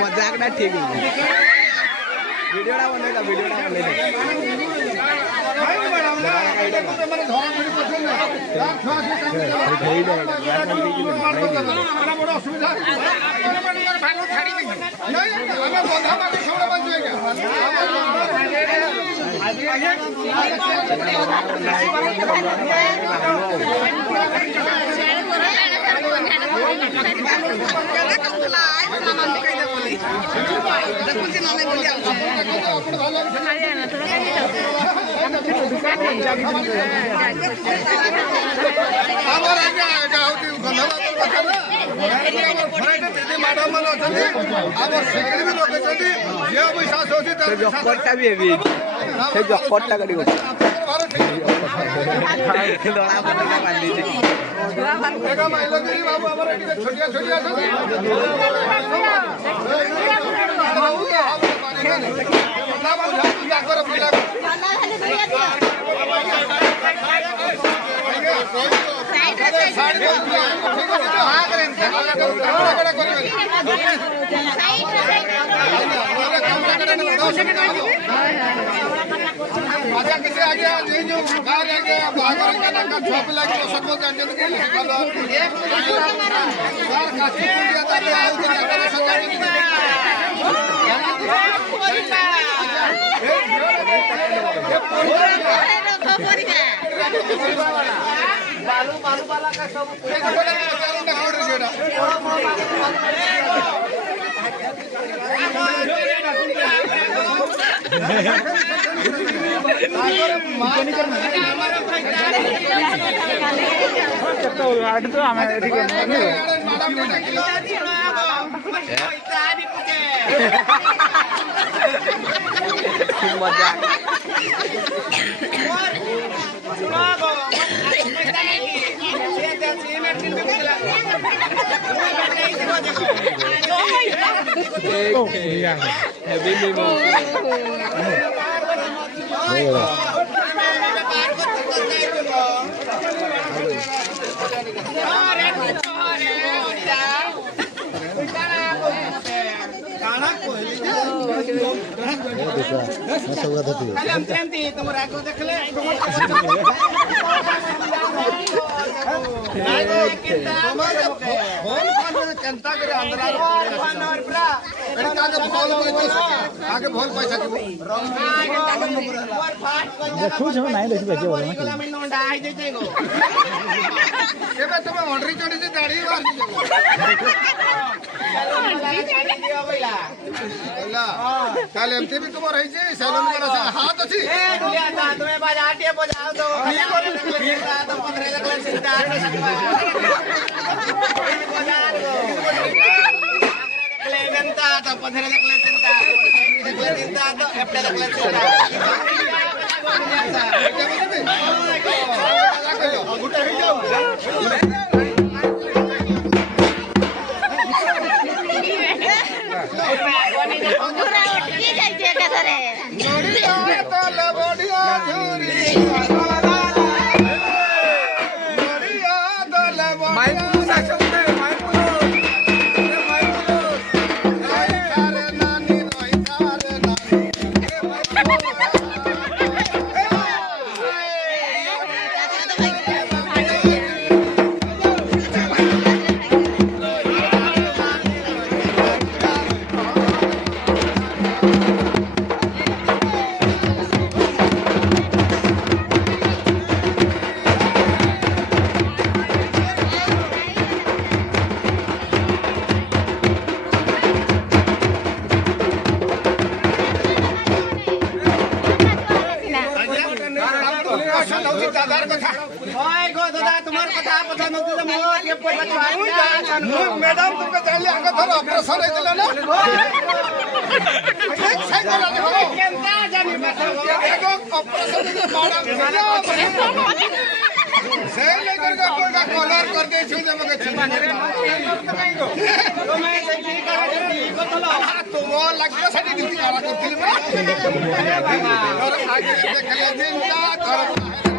मजाक ना ठीक वीडियोटा बनेगा बालू वाला का सब आगे भोल पैसा तुम्हें ऑर्डरी चढ़ी से गाड़ी कल एमती भी तुम रही सैलून में हाथ अच्छी तुम्हें बाजार टे बजाओ तो मैडम तुमको जान आगे थोड़ा ऑपरेशन है ना से लेकर के कोई का कलर कर दे छु जब के तो वो लगता साडी ड्यूटी करा करथिल में और आगे देख ले दिन का